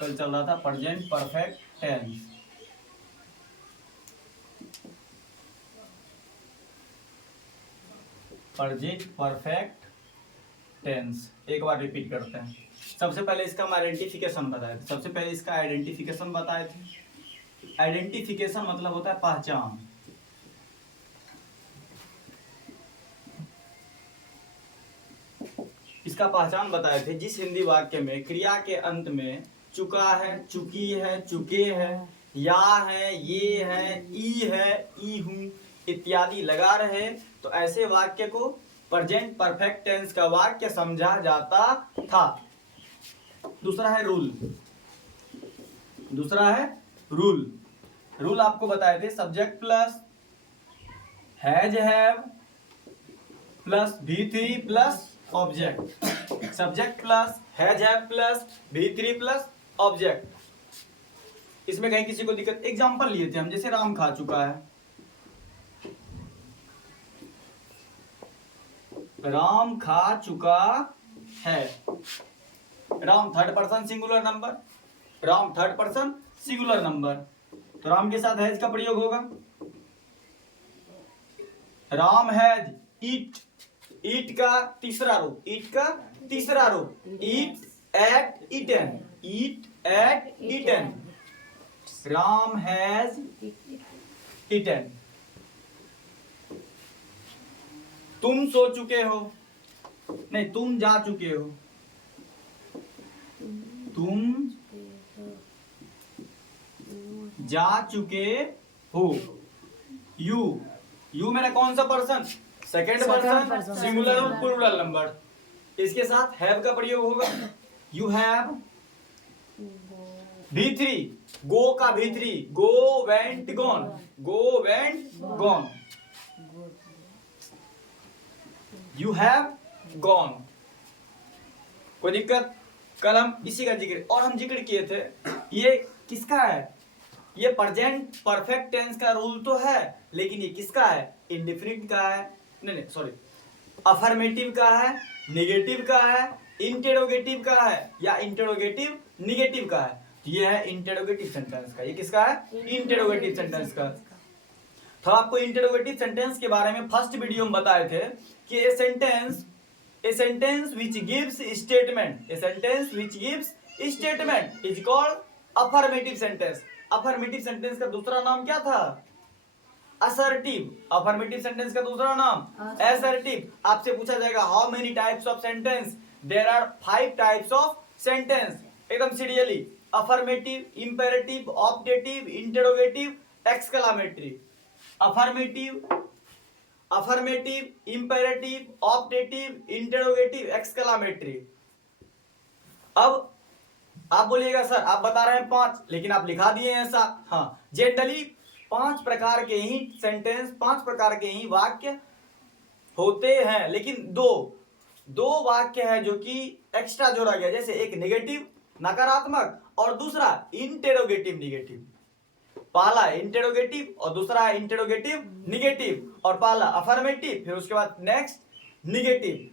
कल चल रहा था present perfect tense. Present perfect tense एक बार रिपीट करते हैं। सबसे पहले इसका हम आइडेंटिफिकेशन बताए थे। आइडेंटिफिकेशन मतलब होता है पहचान। इसका पहचान बताए थे जिस हिंदी वाक्य में क्रिया के अंत में चुका है, चुकी है, चुके है, या है, ये है, ई हूं इत्यादि लगा रहे तो ऐसे वाक्य को प्रेजेंट परफेक्ट टेंस का वाक्य समझा जाता था। दूसरा है रूल। रूल आपको बताए थे subject plus has have plus V3 plus object. Subject plus has have plus V3 plus object. इसमें कहीं किसी को दिक्कत, एग्जांपल लिए थे हम, जैसे राम खा चुका है, राम खा चुका है। Ram third person singular number, तो राम के साथ हैज का प्रयोग होगा। राम हैज ईट का तीसरा रूप, eat ate eaten, Ram has eaten. तुम सो चुके हो, नहीं तुम जा चुके हो, तुम जा चुके हो। यू मेरा कौन सा पर्सन, सेकंड पर्सन सिंगुलर और प्लूरल नंबर, इसके साथ हैव का प्रयोग होगा। यू हैव V3, गो का V3, go went gone, you have gone. कोई दिक्कत? कल हम इसी का जिक्र और हम जिक्र किए थे, ये किसका है, ये प्रेजेंट परफेक्ट टेंस का रूल तो है, लेकिन ये किसका है, इंडिफिनिट का है, नहीं सॉरी, अफर्मेटिव का है, नेगेटिव का है, इंटेरोगेटिव का है, या इंटेरोगेटिव नेगेटिव का है। तो ये है इंटेरोगेटिव सेंटेंस का। ये किसका है, इंटेरोगेटिव सेंटेंस का। तो आपको इंटेरोगेटिव सेंटेंस के बारे में फर्स्ट वीडियो में बताए थे कि ए sentence which gives statement is called affirmative sentence। affirmative sentence का दूसरा नाम क्या था, assertive। affirmative sentence का दूसरा नाम assertive। आपसे पूछा जाएगा how many types of sentence, there are 5 types of sentence, एकदम serially, affirmative, imperative, optative, interrogative, exclamatory। affirmative, imperative, optative, interrogative, exclamatory। अब आप बोलिएगा सर आप बता रहे हैं 5, लेकिन आप लिखा दिए हैं ऐसा। हाँ, जनरली 5 प्रकार के ही सेंटेंस, 5 प्रकार के ही वाक्य होते हैं, लेकिन दो वाक्य है जो कि एक्स्ट्रा जोड़ा गया, जैसे एक नेगेटिव नकारात्मक और दूसरा इंटेरोगेटिव नेगेटिव। पहला इंटेरोगेटिव और दूसरा है इंटेरोगेटिव नेगेटिव, और पहला अफर्मेटिव, फिर उसके बाद नेक्स्ट नेगेटिव।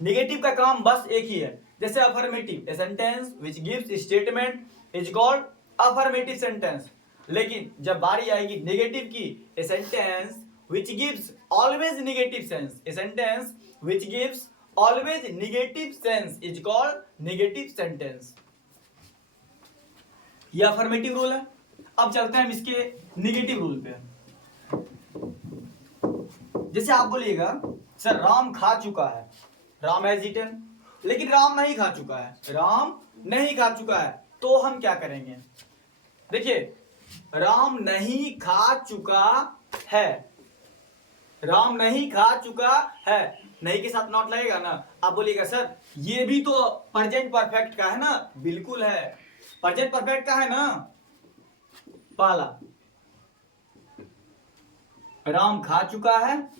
नेगेटिव का काम बस एक ही है, जैसे affirmative, a sentence which gives statement is called affirmative sentence. लेकिन जब बारी आएगी नेगेटिव की, a sentence which gives always negative sense, a sentence which gives always negative sense is called negative sentence. ये अफर्मेटिव रूल है। अब चलते हैं हम इसके नेगेटिव रूल पे। जैसे आप बोलिएगा सर राम खा चुका है, राम हैज ईटन, लेकिन राम नहीं खा चुका है, तो हम क्या करेंगे, देखिए राम नहीं खा चुका है, नहीं के साथ नॉट लगेगा ना। आप बोलिएगा सर ये भी तो प्रेजेंट परफेक्ट का है ना, बिल्कुल है, प्रेजेंट परफेक्ट का है ना। पहला राम खा चुका है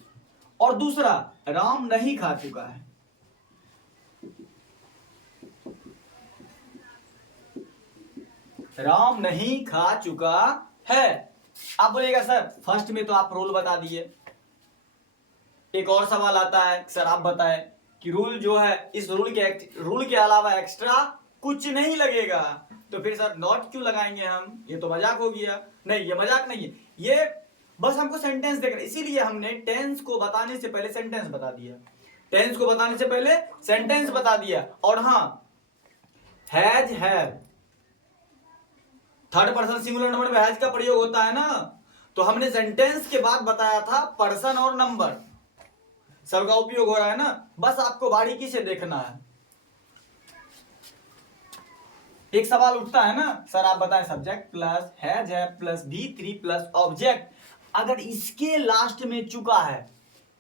और दूसरा राम नहीं खा चुका है। राम नहीं खा चुका है। आप बोलिएगा सर फर्स्ट में तो आप रूल बता दिए, एक और सवाल आता है सर आप बताएं कि रूल जो है, इस रूल के अलावा एक्स्ट्रा कुछ नहीं लगेगा। तो फिर सर नॉट क्यों लगाएंगे हम, ये तो मजाक हो गया। नहीं, ये मजाक नहीं है, ये बस हमको सेंटेंस देख रहे, इसीलिए हमने टेंस को बताने से पहले सेंटेंस बता दिया, टेंस को बताने से पहले सेंटेंस बता दिया। और हाँ, has have, third person singular number में हैज का प्रयोग होता है ना, तो हमने सेंटेंस के बाद बताया था पर्सन और नंबर सब का उपयोग हो रहा है ना, बस आपको बारीकी से देखना है। एक सवाल उठता है ना, सर आप बताएं subject plus has have plus V3 plus object, अगर इसके लास्ट में चुका है,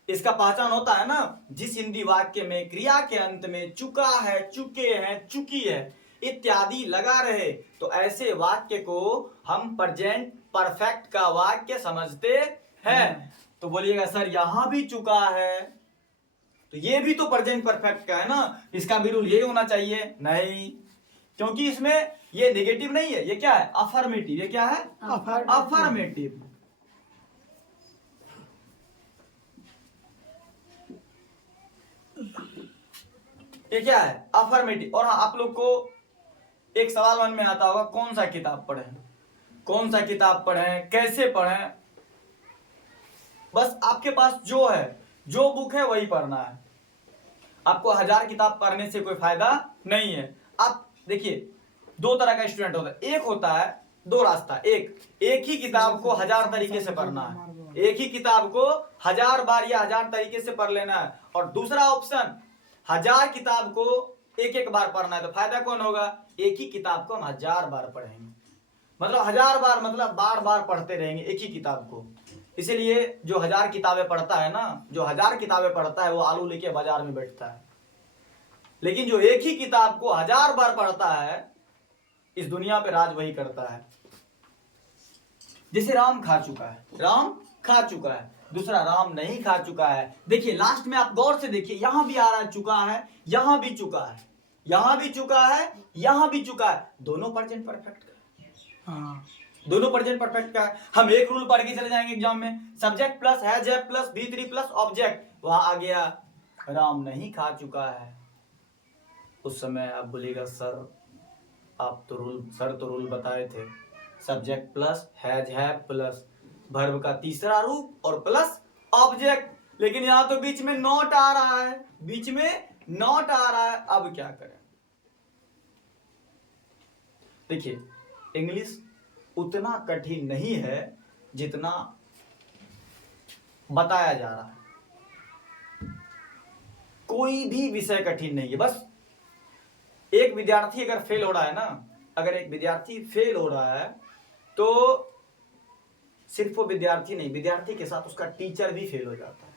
इसका पहचान होता है ना, जिस हिंदी वाक्य में क्रिया के अंत में चुका है, चुके हैं, चुकी है इत्यादि लगा रहे, तो ऐसे वाक्य को हम प्रेजेंट परफेक्ट का वाक्य समझते हैं। तो बोलिएगा सर यहां भी चुका है, तो ये भी तो प्रेजेंट परफेक्ट का है ना, इसका भी रूल यही होना चाहिए। नहीं, क्योंकि इसमें ये नेगेटिव नहीं है, ये क्या है, अफर्मेटिव। ये क्या है, अफर्मेटिव। ये क्या है, अफर्मेटिव। और हाँ, आप लोग को एक सवाल मन में आता होगा, कौन सा किताब पढ़ें, कौन सा किताब पढ़ें, कैसे पढ़ें। बस आपके पास जो है, जो बुक है वही पढ़ना है, आपको 1000 किताब पढ़ने से कोई फायदा नहीं है। आप देखिए, दो तरह का स्टूडेंट होता है, एक होता है दो रास्ता, एक ही किताब को 1000 तरीके से पढ़ना है, एक ही किताब को 1000 बार या 1000 तरीके से पढ़ लेना है, और दूसरा ऑप्शन 1000 किताब को एक एक बार पढ़ना है। तो फायदा कौन होगा, एक ही किताब को हम 1000 बार पढ़ेंगे, मतलब 1000 बार मतलब बार बार पढ़ते रहेंगे एक ही किताब को। इसीलिए जो 1000 किताबें पढ़ता है ना, जो 1000 किताबें पढ़ता है वो आलू लेके बाजार में बैठता है, लेकिन जो एक ही किताब को 1000 बार पढ़ता है, इस दुनिया पे राज वही करता है। जैसे राम खा चुका है, राम खा चुका है, दूसरा राम नहीं खा चुका है। देखिए लास्ट में आप गौर से देखिए, यहां भी आ रहा है चुका है, यहां भी चुका है, यहां भी चुका है, यहां भी चुका है, दोनों प्रेजेंट परफेक्ट का। हाँ, दोनों प्रेजेंट परफेक्ट का है। हम एक रूल पढ़ के चले जाएंगे एग्जाम में, subject plus has have plus V3 plus object, वहां आ गया राम नहीं खा चुका है, उस समय आप बोलिएगा सर आप तो रूल बताए थे, subject plus has have plus verb का तीसरा रूप और प्लस ऑब्जेक्ट, लेकिन यहां तो बीच में नॉट आ रहा है, बीच में नॉट आ रहा है, अब क्या करें। देखिए इंग्लिश उतना कठिन नहीं है जितना बताया जा रहा है, कोई भी विषय कठिन नहीं है। बस एक विद्यार्थी अगर फेल हो रहा है ना, अगर एक विद्यार्थी फेल हो रहा है तो सिर्फ वो विद्यार्थी नहीं, विद्यार्थी के साथ उसका टीचर भी फेल हो जाता है।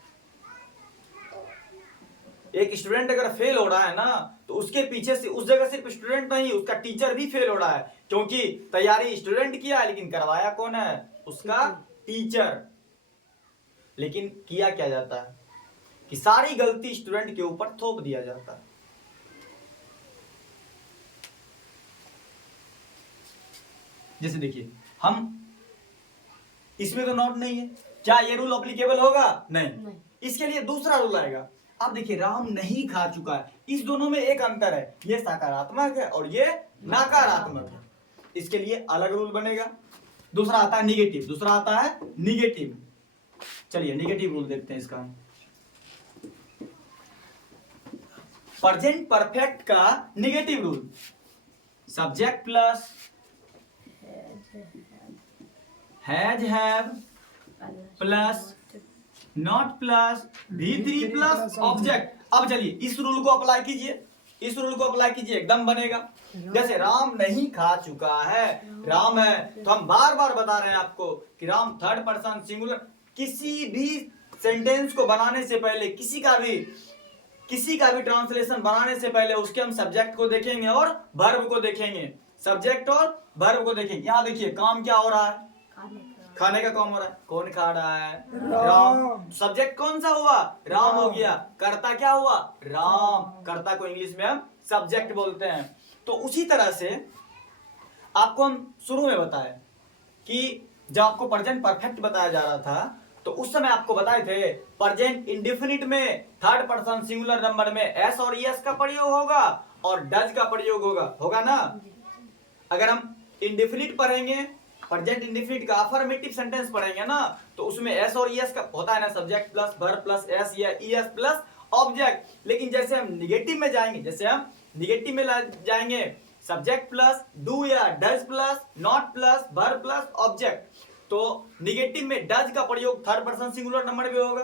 एक स्टूडेंट अगर फेल हो रहा है ना, तो उसके पीछे से उस जगह सिर्फ स्टूडेंट नहीं, उसका टीचर भी फेल हो रहा है, क्योंकि तैयारी स्टूडेंट किया है लेकिन करवाया कौन है, उसका टीचर। लेकिन किया क्या जाता है कि सारी गलती स्टूडेंट के ऊपर थोप दिया जाता है। जैसे देखिए, हम इसमें तो नॉट नहीं है, क्या ये रूल एप्लीकेबल होगा, नहीं। इसके लिए दूसरा रूल आएगा। अब देखिए राम नहीं खा चुका है, इस दोनों में एक अंतर है, ये सकारात्मक है और ये नकारात्मक है, इसके लिए अलग रूल बनेगा। दूसरा आता है निगेटिव, दूसरा आता है निगेटिव। चलिए निगेटिव रूल देखते हैं इसका। प्रेजेंट परफेक्ट का negative rule, subject plus has have plus not plus V3 plus object. अब चलिए इस रूल को अप्लाई कीजिए, इस रूल को अप्लाई कीजिए, एकदम बनेगा। जैसे राम नहीं खा चुका है, राम है, तो हम बार बार बता रहे हैं आपको कि राम थर्ड पर्सन सिंगुलर, किसी भी सेंटेंस को बनाने से पहले, किसी का भी ट्रांसलेशन बनाने से पहले उसके हम सब्जेक्ट को देखेंगे और वर्ब को देखेंगे, सब्जेक्ट और वर्ब को देखेंगे। यहाँ देखिए काम क्या हो रहा है, खाने का काम हो रहा है, कौन खा रहा है, राम। सब्जेक्ट कौन सा हुआ, राम हो गया, कर्ता क्या हुआ, राम, कर्ता को इंग्लिश में हम सब्जेक्ट बोलते हैं। तो उसी तरह से आपको हम शुरू में बताए कि जब आपको प्रेजेंट परफेक्ट बताया जा रहा था, तो उस समय आपको बताए थे प्रेजेंट इंडेफिनिट में थर्ड पर्सन सिंगुलर नंबर में एस और एस का प्रयोग होगा, और डज का प्रयोग होगा ना। अगर हम इंडेफिनिट पढ़ेंगे, प्रेजेंट इंडेफिनिट का अफर्मेटिव सेंटेंस पढ़ेंगे ना, तो उसमें एस और ईएस का होता है ना, subject plus verb plus S या ईएस प्लस ऑब्जेक्ट। लेकिन जैसे हम निगेटिव में जाएंगे, सब्जेक्ट प्लस डू या does plus not plus verb plus object. तो निगेटिव में डज का प्रयोग थर्ड पर्सन सिंगुलर नंबर में होगा,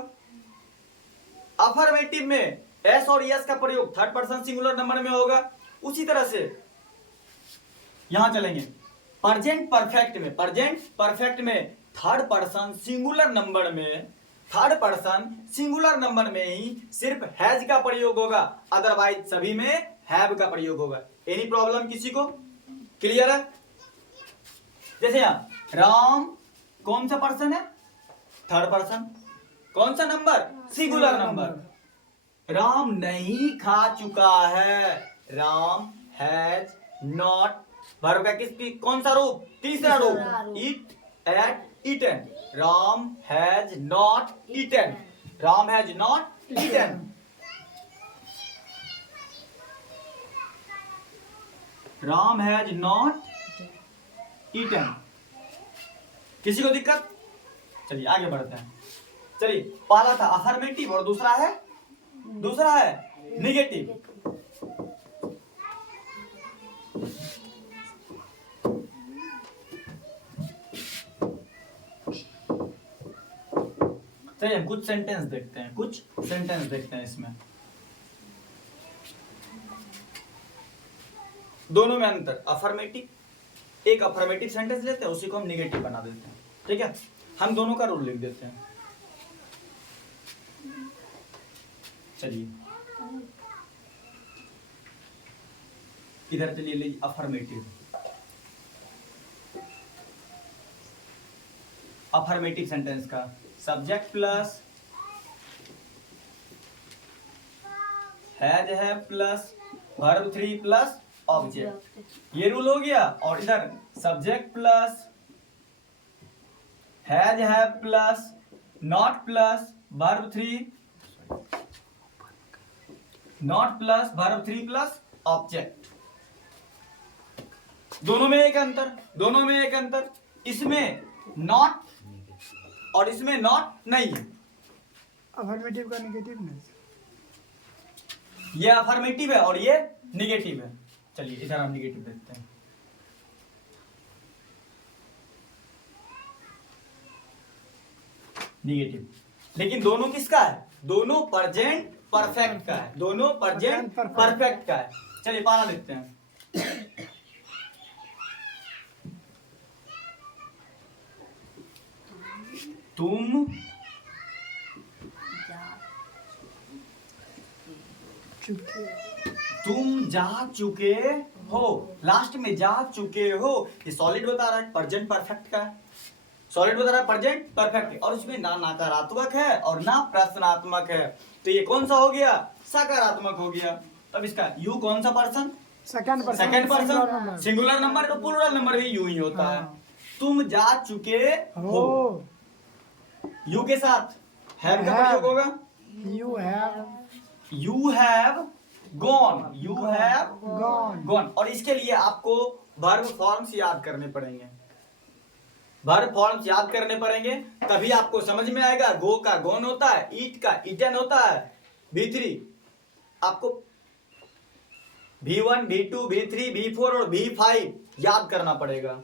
अफर्मेटिव में एस और यस का प्रयोग थर्ड पर्सन सिंगुलर नंबर में होगा। उसी तरह से यहां चलेंगे प्रेजेंट परफेक्ट में थर्ड पर्सन सिंगुलर नंबर में ही सिर्फ हैज का प्रयोग होगा, अदरवाइज सभी में हैव का प्रयोग होगा। एनी प्रॉब्लम किसी को? क्लियर है? जैसे यहां राम कौन सा पर्सन है? Third person. कौन सा नंबर? Singular number. राम नहीं खा चुका है, राम हैज नॉट, वर्ब का कौन सा रूप? तीसरा रूप, eat ate eaten. Ram has not eaten, Ram has not eaten. Ram has not eaten. किसी को दिक्कत? चलिए आगे बढ़ते हैं। चलिए, पहला था अफर्मेटिव और दूसरा है निगेटिव। चलिए कुछ सेंटेंस देखते हैं इसमें दोनों में अंतर। एक अफर्मेटिव सेंटेंस लेते हैं, उसी को हम निगेटिव बना देते हैं। ठीक है, हम दोनों का रूल लिख देते हैं। चलिए इधर चलिए लीजिए अफर्मेटिव सेंटेंस का सब्जेक्ट प्लस हैज है प्लस वर्ब 3 प्लस ऑब्जेक्ट, ये रूल हो गया। और इधर सब्जेक्ट प्लस हैज है plus not plus verb 3 plus object. दोनों में एक अंतर, इसमें नॉट और इसमें नॉट नहीं है। अफर्मेटिव का निगेटिव नहीं, ये अफर्मेटिव है और ये निगेटिव है। चलिए इधर हम निगेटिव देखते हैं। निगेटिव, लेकिन दोनों किसका है? दोनों प्रेजेंट परफेक्ट का है, दोनों प्रेजेंट परफेक्ट का है। चलिए पहला देखते हैं। तुम जा चुके हो, लास्ट में जा चुके हो, ये सॉलिड बता रहा है, प्रेजेंट परफेक्ट का है। सॉलिड बता रहा है प्रेजेंट परफेक्ट, और इसमें ना नकारात्मक है और ना प्रश्नात्मक है, तो ये कौन सा हो गया? सकारात्मक हो गया। तब इसका यू कौन सा person? Second person singular number, तो प्लूरल नंबर भी यू ही होता है। तुम जा चुके हो, यू के साथ हैव का प्रयोग होगा। You have gone. और इसके लिए आपको वर्ब फॉर्म्स याद करने पड़ेंगे, तभी आपको समझ में आएगा। गो का गोन होता है, ईट का ईटन होता है, V3 आपको V1 V2 V3 V4 और V5 याद करना पड़ेगा।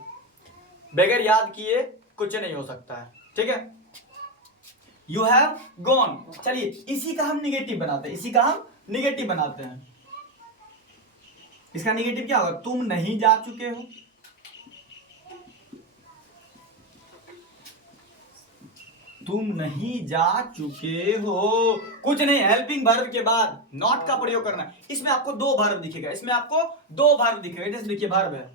बगैर याद किए कुछ नहीं हो सकता है। ठीक है, यू हैव गॉन। चलिए इसी का हम निगेटिव बनाते हैं। इसका निगेटिव क्या होगा? तुम नहीं जा चुके हो, कुछ नहीं। हेल्पिंग वर्ब के बाद नॉट का प्रयोग करना है। इसमें आपको दो वर्ब दिखेगा, जैसे देखिए वर्ब है।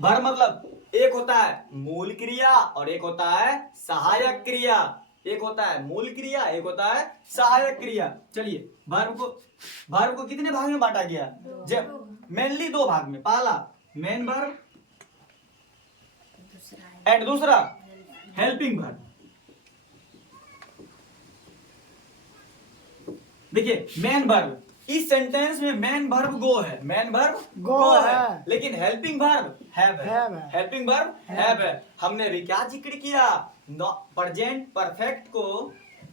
वर्ब मतलब एक होता है मूल क्रिया और एक होता है सहायक क्रिया। चलिए वर्ब को कितने भाग में बांटा गया? जब मेनली दो भाग में, पहला मेन वर्ब एंड दूसरा हेल्पिंग वर्ब। देखिए मेन वर्ब इस सेंटेंस में मेन वर्ब गो है, मेन वर्ब Go गो है। है, लेकिन हेल्पिंग वर्ब हैव है, Have है। हेल्पिंग वर्ब हैव है। हमने अभी क्या जिक्र किया, प्रेजेंट परफेक्ट को,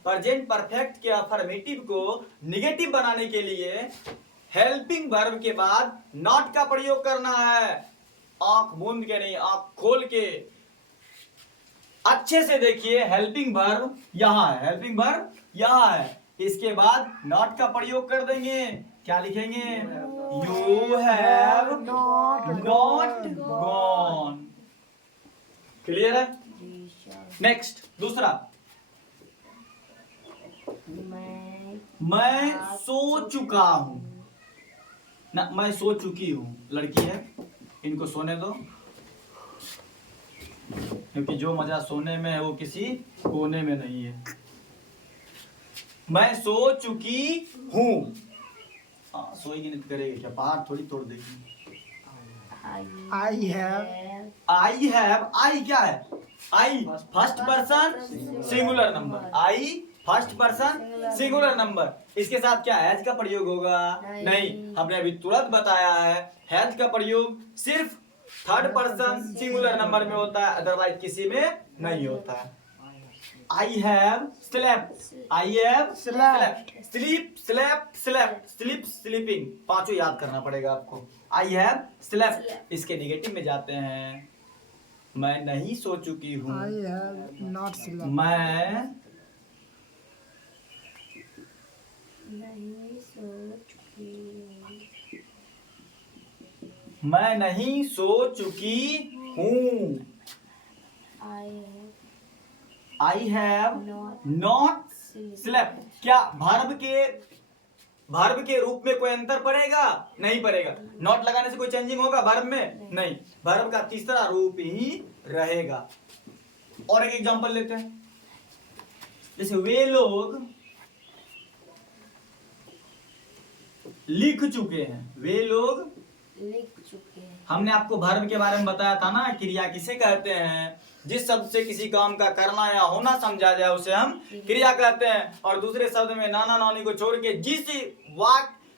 प्रेजेंट परफेक्ट के अफर्मेटिव को निगेटिव बनाने के लिए हेल्पिंग वर्ब के बाद नॉट का प्रयोग करना है। आंख मूंद के नहीं, आंख खोल के अच्छे से देखिए, हेल्पिंग वर्ब यहां है, हेल्पिंग वर्ब यहां है, इसके बाद नॉट का प्रयोग कर देंगे। क्या लिखेंगे, you have Not not gone। Gone. Clear है। नेक्स्ट दूसरा, मैं सो चुका हूं ना, मैं सो चुकी हूं। लड़की है, इनको सोने दो, क्योंकि जो मजा सोने में है वो किसी कोने में नहीं है। मैं सो चुकी हूं। हाँ, सोएगी नहीं तो करेगी क्या, पहाड़ थोड़ी तोड़ देगी। I have आई हैव, आई क्या है, आई फर्स्ट पर्सन सिंगुलर नंबर, आई फर्स्ट पर्सन सिंगुलर नंबर, इसके साथ क्या हैज का प्रयोग होगा, नहीं। हमने अभी तुरंत बताया है, हैज का प्रयोग सिर्फ थर्ड पर्सन सिंगुलर नंबर में होता है, अदरवाइज किसी में नहीं होता है। I have slept, I have Slept। Sleep, slept, slept, sleep, sleeping, पांचों याद करना पड़ेगा आपको। आई हैव स्लेप्ट, इसके निगेटिव में जाते हैं, मैं नहीं सो चुकी हूँ, I have not slept। मैं नहीं सो चुकी हूँ। आई हैव नॉट स्लेप्ट, क्या वर्ब के रूप में कोई अंतर पड़ेगा, नहीं पड़ेगा। नॉट लगाने से कोई चेंजिंग होगा वर्ब में, नहीं। वर्ब का तीसरा रूप ही रहेगा। और एक एग्जांपल लेते हैं, जैसे वे लोग लिख चुके हैं, वे लोग लिख चुके हैं। हमने आपको वर्ब के बारे में बताया था ना, क्रिया किसे कहते हैं, जिस शब्द से किसी काम का करना या होना समझा जाए उसे हम क्रिया कहते हैं। और दूसरे शब्द में नाना नानी को छोड़ के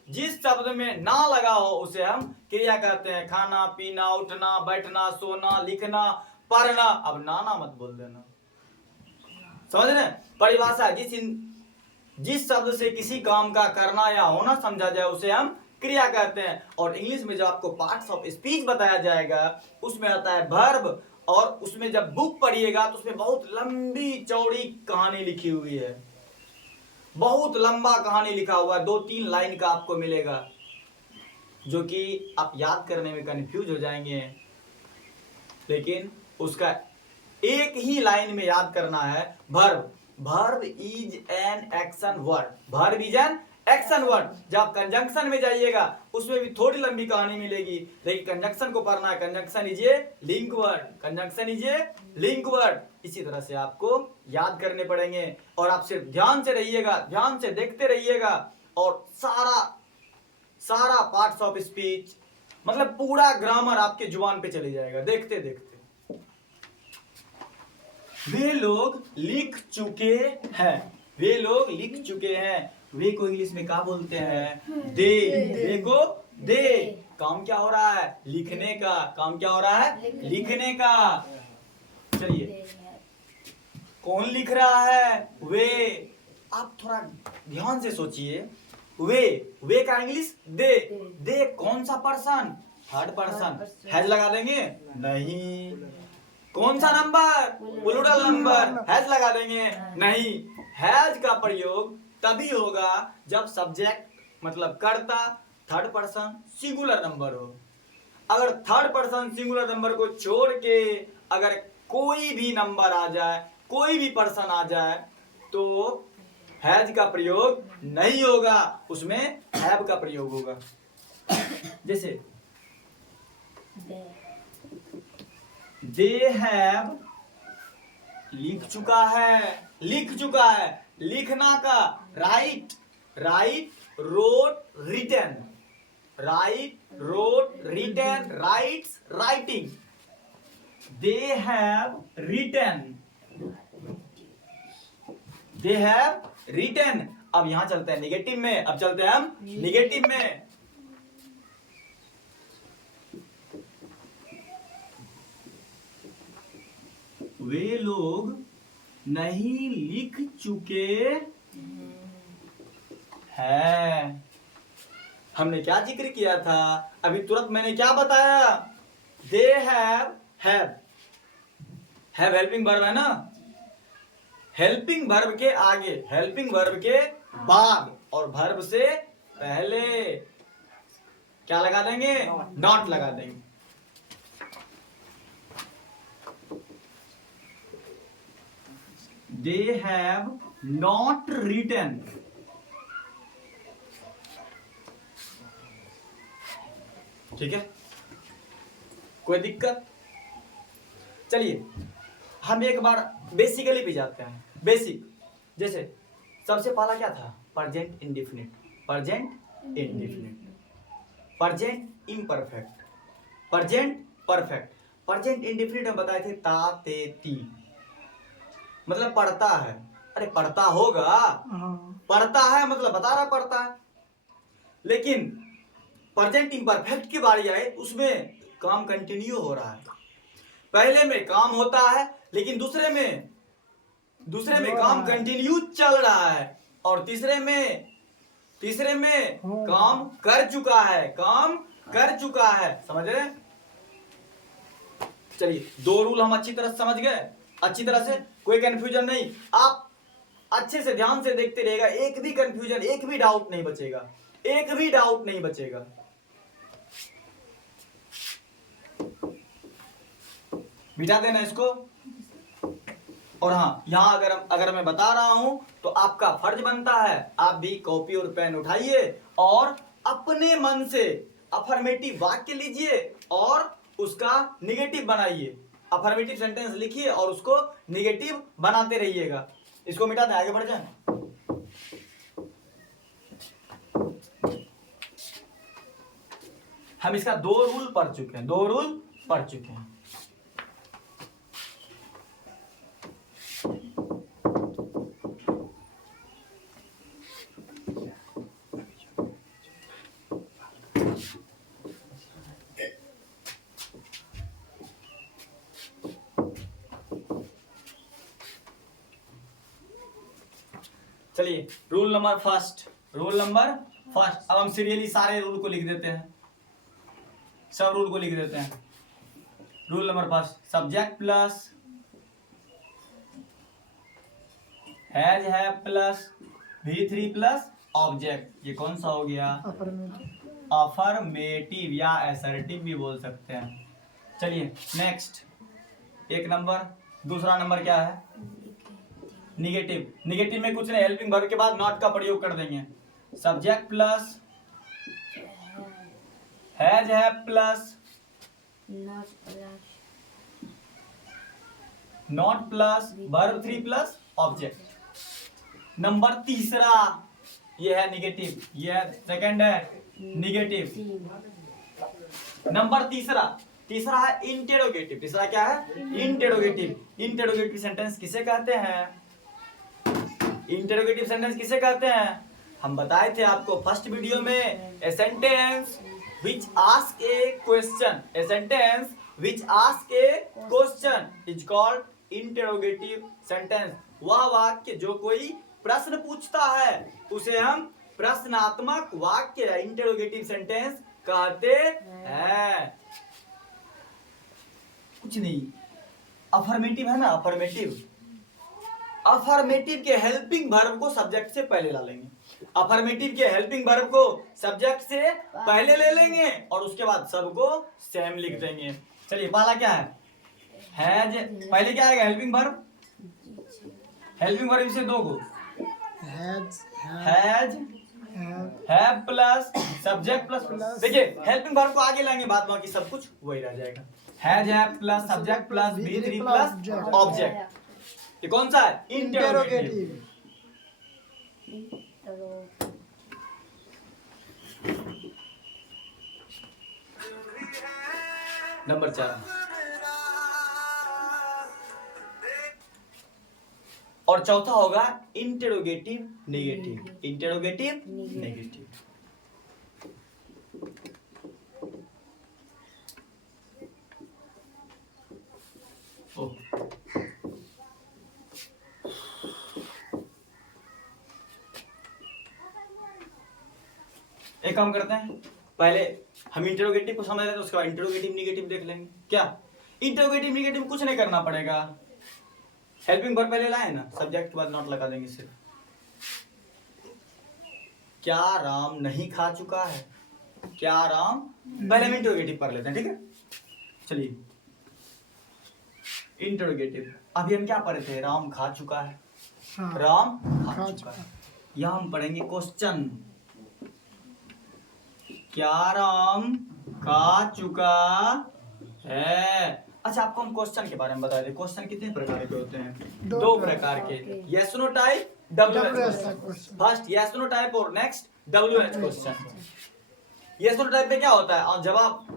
जिस शब्द में ना लगा हो उसे हम क्रिया कहते हैं। खाना, पीना, उठना, बैठना, सोना, लिखना, पढ़ना। अब नाना मत बोल देना, समझ रहे हैं? परिभाषा, जिस शब्द से किसी काम का करना या होना समझा जाए उसे हम क्रिया कहते हैं। और इंग्लिश में जब आपको पार्ट्स ऑफ स्पीच बताया जाएगा उसमें आता है वर्ब, और उसमें जब बुक पढ़िएगा तो उसमें बहुत लंबी चौड़ी कहानी लिखी हुई है, बहुत लंबा कहानी लिखा हुआ है, 2-3 लाइन का आपको मिलेगा, जो कि आप याद करने में कंफ्यूज हो जाएंगे। लेकिन उसका एक ही लाइन में याद करना है, verb. Verb is an action word, verb is an action word. जब आप कंजंक्शन में जाइएगा उसमें भी थोड़ी लंबी कहानी मिलेगी, लेकिन कंजंक्शन को पढ़ना है। Conjunction is a link word, conjunction is a link word. इसी तरह से आपको याद करने पड़ेंगे, और आप सिर्फ ध्यान से रहिएगा, ध्यान से देखते रहिएगा, और सारा पार्ट्स ऑफ स्पीच, मतलब पूरा ग्रामर आपके जुबान पे चले जाएगा देखते देखते। वे लोग लिख चुके हैं, वे लोग लिख चुके हैं। वे को इंग्लिश में क्या बोलते हैं, दे। वे को दे। काम क्या हो रहा है, लिखने का। काम क्या हो रहा है, लिखने का। चलिए, कौन लिख रहा है, वे। आप थोड़ा ध्यान से सोचिए, वे का इंग्लिश दे। दे कौन सा पर्सन, थर्ड पर्सन। हैज लगा देंगे, नहीं। कौन सा नंबर, प्लूरल नंबर, हैज लगा देंगे, नहीं। हैज का प्रयोग तभी होगा जब सब्जेक्ट मतलब कर्ता थर्ड पर्सन सिंगुलर नंबर हो। अगर थर्ड पर्सन सिंगुलर नंबर को छोड़ के अगर कोई भी नंबर आ जाए, कोई भी पर्सन आ जाए, तो हैज का प्रयोग नहीं होगा, उसमें हैव का प्रयोग होगा। जैसे दे हैव, लिख चुका है, लिख चुका है। लिखना का write, wrote, written, write, wrote, written, writes, writing. They have written, they have written. अब यहां चलते हैं निगेटिव में, अब चलते हैं हम निगेटिव में। वे लोग नहीं लिख चुके हैं। हमने क्या जिक्र किया था अभी तुरंत, मैंने क्या बताया? दे हैव हेल्पिंग वर्ब है ना, हेल्पिंग वर्ब के आगे, हेल्पिंग वर्ब के बाद और वर्ब से पहले क्या लगा देंगे? नॉट लगा देंगे। दे हैव नॉट रिटन, ठीक है, कोई दिक्कत? चलिए हम एक बार बेसिकली भी जाते हैं। बेसिक जैसे सबसे पहला क्या था? Present indefinite, present indefinite, present imperfect, present perfect. Present indefinite में बताए थे ता ते ती, मतलब पढ़ता है। अरे पढ़ता होगा, हाँ, पढ़ता है मतलब बता रहा पढ़ता है। लेकिन प्रेजेंट इम्परफेक्ट की बारी आए उसमें काम कंटिन्यू हो रहा है। पहले में काम होता है लेकिन दूसरे में काम कंटिन्यू चल रहा है, और तीसरे में काम कर चुका है, काम कर चुका है। समझ रहे? चलिए दो रूल हम अच्छी तरह समझ गए, अच्छी तरह से, कोई कंफ्यूजन नहीं। आप अच्छे से ध्यान से देखते रहिएगा, एक भी कंफ्यूजन, एक भी डाउट नहीं बचेगा, एक भी डाउट नहीं बचेगा। बिठा देना इसको। और हाँ, यहां अगर मैं बता रहा हूं तो आपका फर्ज बनता है आप भी कॉपी और पेन उठाइए और अपने मन से अफर्मेटिव वाक्य लीजिए और उसका निगेटिव बनाइए। अफर्मेटिव सेंटेंस लिखिए और उसको निगेटिव बनाते रहिएगा। इसको मिटा दें, आगे बढ़ जाए। हम इसका दो रूल पढ़ चुके हैं, दो रूल पढ़ चुके हैं। चलिए rule number first, rule number first. अब हम सीरियली सारे रूल को लिख देते हैं, सब रूल को लिख देते हैं। Rule number first, subject plus has have plus V3 plus object. ये कौन सा हो गया? अफर्मेटिव। अफर्मेटिव या असर्टिव भी बोल सकते हैं। चलिए नेक्स्ट, एक नंबर। दूसरा नंबर क्या है? निगेटिव। निगेटिव में कुछ नहीं, हेल्पिंग वर्ब के बाद नॉट का प्रयोग कर देंगे। Subject plus has have plus not plus verb 3 plus object. Number तीसरा ये है निगेटिव, ये है सेकंड है निगेटिव। नंबर तीसरा है इंटेरोगेटिव। तीसरा क्या है? इंटेरोगेटिव। इंटेरोगेटिव सेंटेंस किसे कहते हैं? इंटेरोगेटिव सेंटेंस किसे कहते हैं? हम बताए थे आपको फर्स्ट वीडियो में, a sentence which ask A question, a sentence which ask A question is called interrogative sentence. वह वाक्य जो कोई प्रश्न पूछता है उसे हम प्रश्नात्मक वाक्य या इंटेरोगेटिव सेंटेंस कहते हैं। कुछ नहीं, अफर्मेटिव है ना, अफर्मेटिव। अफर्मेटिव के हेल्पिंग वर्ब को सब्जेक्ट से पहले ला लेंगे, अफर्मेटिव के हेल्पिंग वर्ब को सब्जेक्ट से पहले ले लेंगे और उसके बाद सबको सेम लिख देंगे। चलिए पहला क्या है? हैज। पहले क्या आएगा? Helping verb. हेल्पिंग वर्ब से दो को, has have plus subject plus. देखिए हेल्पिंग वर्ब को आगे लाएंगे, बाद बाकी सब कुछ वही रह जाएगा। Has have plus subject plus V3 plus object. ये कौन सा है? इंटेरोगेटिव। नंबर 4, और चौथा होगा इंटेरोगेटिव नेगेटिव, इंटेरोगेटिव नेगेटिव। एक काम करते हैं, पहले हम इंटेरोगेटिव को समझ लेते हैं, उसके बाद इंटेरोगेटिव नेगेटिव देख लेंगे। क्या इंटेरोगेटिव नेगेटिव कुछ नहीं करना पड़ेगा, हेल्पिंग वर्ब पहले लाए ना, सब्जेक्ट के बाद नॉट लगा देंगे सिर्फ। क्या राम नहीं खा चुका है, क्या राम, पहले हम इंटेरोगेटिव पढ़ लेते हैं, ठीक है। चलिए इंटेरोगेटिव, अभी हम क्या पढ़े थे, राम खा चुका है, हाँ, राम खा खा चुका चुका है। यहाँ हम पढ़ेंगे क्वेश्चन, क्या राम खा चुका है। अच्छा आपको हम क्वेश्चन के बारे में बता दें, क्वेश्चन कितने प्रकार के होते हैं, दो प्रकार के, yes no type, WH question. First yes no type और next WH question. Yes no type में क्या होता है, और जवाब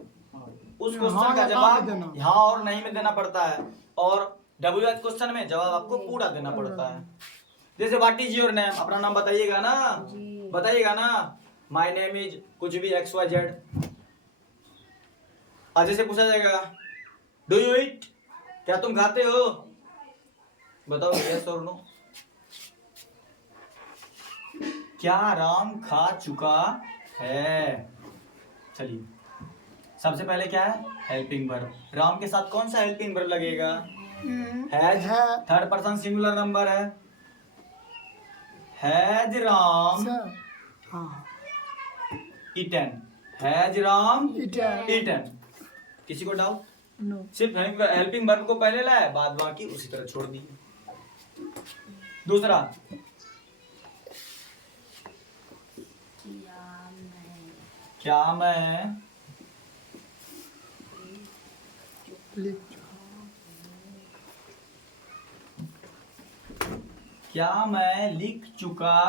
उस क्वेश्चन का जवाब हाँ और नहीं में देना पड़ता है, और WH क्वेश्चन में जवाब आपको पूरा देना पड़ता है। जैसे व्हाट इज योर नेम, अपना नाम बताइएगा ना, बताइएगा ना, माय नेम इज कुछ भी XYZ। आज से पूछा जाएगा डू यू ईट, क्या तुम खाते हो, बताओ यस और नो। क्या राम खा चुका है। चलिए सबसे पहले क्या है, हेल्पिंग वर्ब। राम के साथ कौन सा हेल्पिंग वर्ब लगेगा, has, third person singular number है, हैज राम हाँ, eaten, has Ram eaten. Eaten. किसी को डाउट, नो, सिर्फ हेल्पिंग वर्ब को पहले लाए, बाद बाकी उसी तरह छोड़ दिए। दूसरा क्या मैं लिख क्या मैं लिख चुका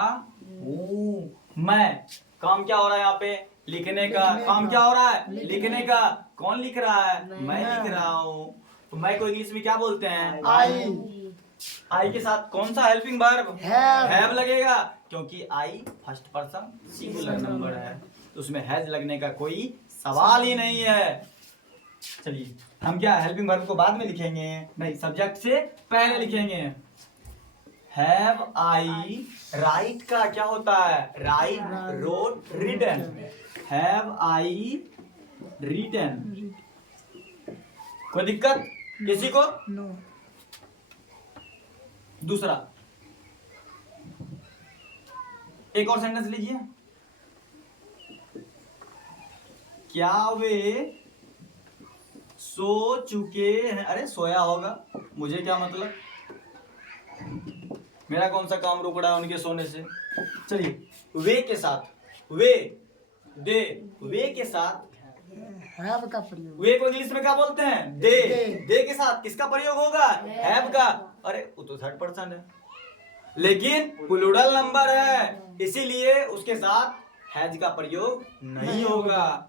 हूँ। मैं काम क्या हो रहा है यहाँ पे, लिखने का काम क्या हो रहा है, लिखने का। कौन लिख रहा है, मैं लिख रहा हूँ। तो मैं को इंग्लिश में क्या बोलते हैं, आई, आई के साथ कौन सा हेल्पिंग वर्ब, Have। हैव लगेगा, क्योंकि आई फर्स्ट पर्सन सिंगुलर नंबर है, तो उसमें हैज लगने का कोई सवाल ही नहीं है। चलिए हम क्या हेल्पिंग वर्ब को बाद में लिखेंगे, नहीं सब्जेक्ट से पहले लिखेंगे। हैव आई, राइट का क्या होता है, write, wrote, written. Have I written. कोई दिक्कत किसी को। नो, दूसरा एक और सेंटेंस लीजिए, क्या वे सो चुके हैं। अरे सोया होगा, मुझे क्या मतलब, मेरा कौन सा काम रुक रहा है उनके सोने से। चलिए वे के साथ, वे, दे, वे के साथ हैव का प्रयोग। वे को इंग्लिश में क्या बोलते हैं, दे। दे के साथ किसका प्रयोग होगा, हैव का। अरे वो तो थर्ड पर्सन है, लेकिन प्लूरल नंबर है, इसीलिए उसके साथ हैज का प्रयोग नहीं होगा।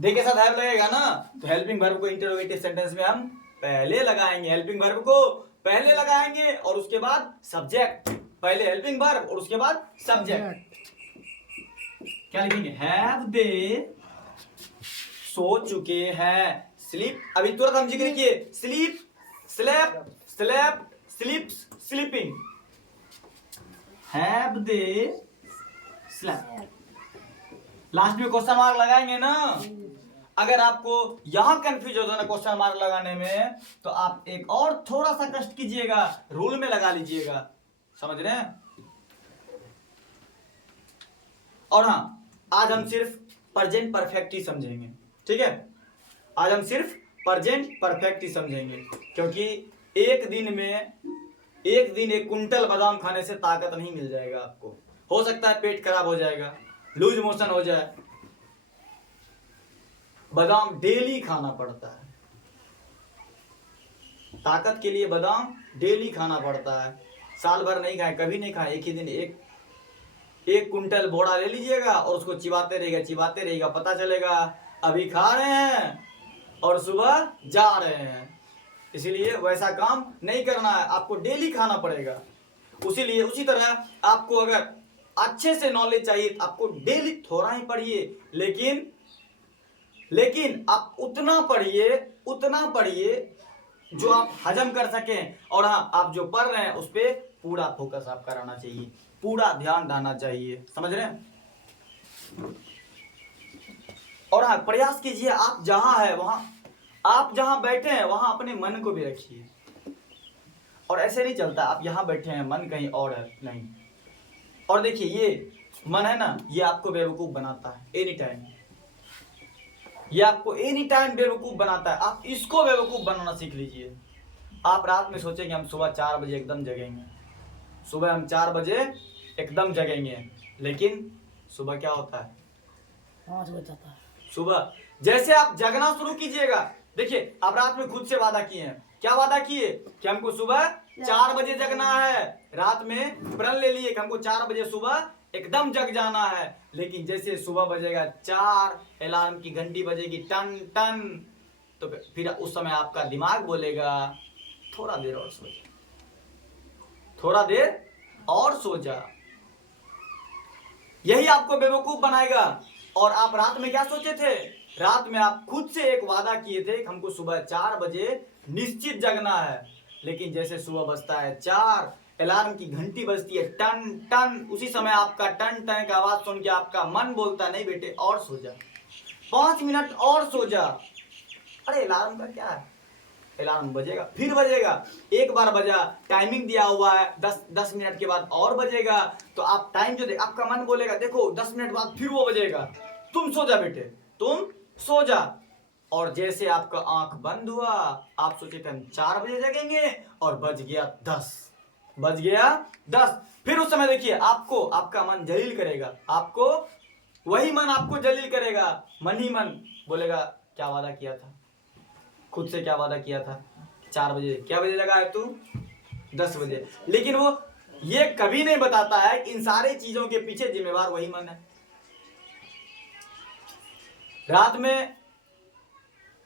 दे के साथ हैव लगेगा ना, तो हेल्पिंग वर्ब को इंटरोगेटिव सेंटेंस में हम पहले लगाएंगे, हेल्पिंग वर्ब को पहले लगाएंगे और उसके बाद सब्जेक्ट। पहले हेल्पिंग वर्ब और उसके बाद सब्जेक्ट। क्या लिखेंगे, हैव दे सो चुके हैं, स्लीप। अभी तुरंत हम जिक्र किए, sleep, slept, slept, sleeps, sleeping. Have they slept. Last में क्वेश्चन मार्क लगाएंगे ना। अगर आपको यहां कंफ्यूज होता है ना क्वेश्चन मार्क लगाने में, तो आप एक और थोड़ा सा कष्ट कीजिएगा, रूल में लगा लीजिएगा, समझ रहे हैं। और हाँ, आज हम सिर्फ प्रेजेंट परफेक्ट ही समझेंगे, ठीक है। आज हम सिर्फ प्रेजेंट परफेक्ट ही समझेंगे, क्योंकि एक दिन एक कुंटल बादाम खाने से ताकत नहीं मिल जाएगा आपको। हो सकता है पेट खराब हो जाएगा, लूज मोशन हो जाए। बादाम डेली खाना पड़ता है, ताकत के लिए बादाम डेली खाना पड़ता है। साल भर नहीं खाए, कभी नहीं खाए, एक ही दिन एक कुंटल बोरा ले लीजिएगा और उसको चिबाते रहिएगा, पता चलेगा अभी खा रहे हैं और सुबह जा रहे हैं। इसीलिए वैसा काम नहीं करना है, आपको डेली खाना पड़ेगा। उसीलिए उसी तरह आपको अगर अच्छे से नॉलेज चाहिए तो आपको डेली थोड़ा ही पढ़िए, लेकिन आप उतना पढ़िए जो आप हजम कर सकें। और हाँ, आप जो पढ़ रहे हैं उस पर पूरा फोकस आपका रहना चाहिए, पूरा ध्यान रहना चाहिए, समझ रहे हैं। और हाँ, प्रयास कीजिए आप जहां है वहां, आप जहां बैठे हैं वहां अपने मन को भी रखिए। और ऐसे नहीं चलता आप यहां बैठे हैं मन कहीं और है, नहीं। और देखिए ये मन है ना, ये आपको बेवकूफ बनाता है एनी टाइम, ये आपको एनी टाइम बेवकूफ बनाता है। आप इसको बेवकूफ बनाना सीख लीजिए। आप रात में सोचेंगे हम सुबह 4 बजे एकदम जगेंगे, सुबह हम 4 बजे एकदम जगेंगे, लेकिन सुबह क्या होता है, 5 बज जाता है। सुबह जैसे आप जगना शुरू कीजिएगा, देखिए आप रात में खुद से वादा किए हैं, क्या वादा किए कि हमको सुबह 4 बजे जगना है। रात में प्रण ले लिए कि हमको 4 बजे सुबह एकदम जग जाना है, लेकिन जैसे सुबह बजेगा 4, अलार्म की घंटी बजेगी टन टन, तो फिर उस समय आपका दिमाग बोलेगा थोड़ा देर और सो जा, थोड़ा देर और सो जा। यही आपको बेवकूफ बनाएगा। और आप रात में क्या सोचे थे, रात में आप खुद से एक वादा किए थे कि हमको सुबह 4 बजे निश्चित जगना है, लेकिन जैसे सुबह बजता है 4, अलार्म की घंटी बजती है टन टन, उसी समय आपका टन टन का आवाज सुन के आपका मन बोलता नहीं बेटे और सो जा, 5 मिनट और सो जा। अरे अलार्म का क्या है, अलार्म बजेगा, फिर बजेगा, एक बार बजा, टाइमिंग दिया हुआ है 10 मिनट के बाद और बजेगा, तो आप टाइम जो आपका मन बोलेगा देखो 10 मिनट बाद फिर वो बजेगा, तुम सो जा बेटे, तुम सो जा। और जैसे आपका आंख बंद हुआ, आप सोचे थे हम 4 बजे जगेंगे और बज गया 10, फिर उस समय देखिए आपको आपका मन जलील करेगा, आपको वही मन आपको जलील करेगा, मन ही मन बोलेगा क्या वादा किया था, खुद से क्या वादा किया था, 4 बजे, क्या बजे जगा है तू, 10 बजे। लेकिन वो ये कभी नहीं बताता है कि इन सारे चीजों के पीछे जिम्मेवार वही मन है। रात में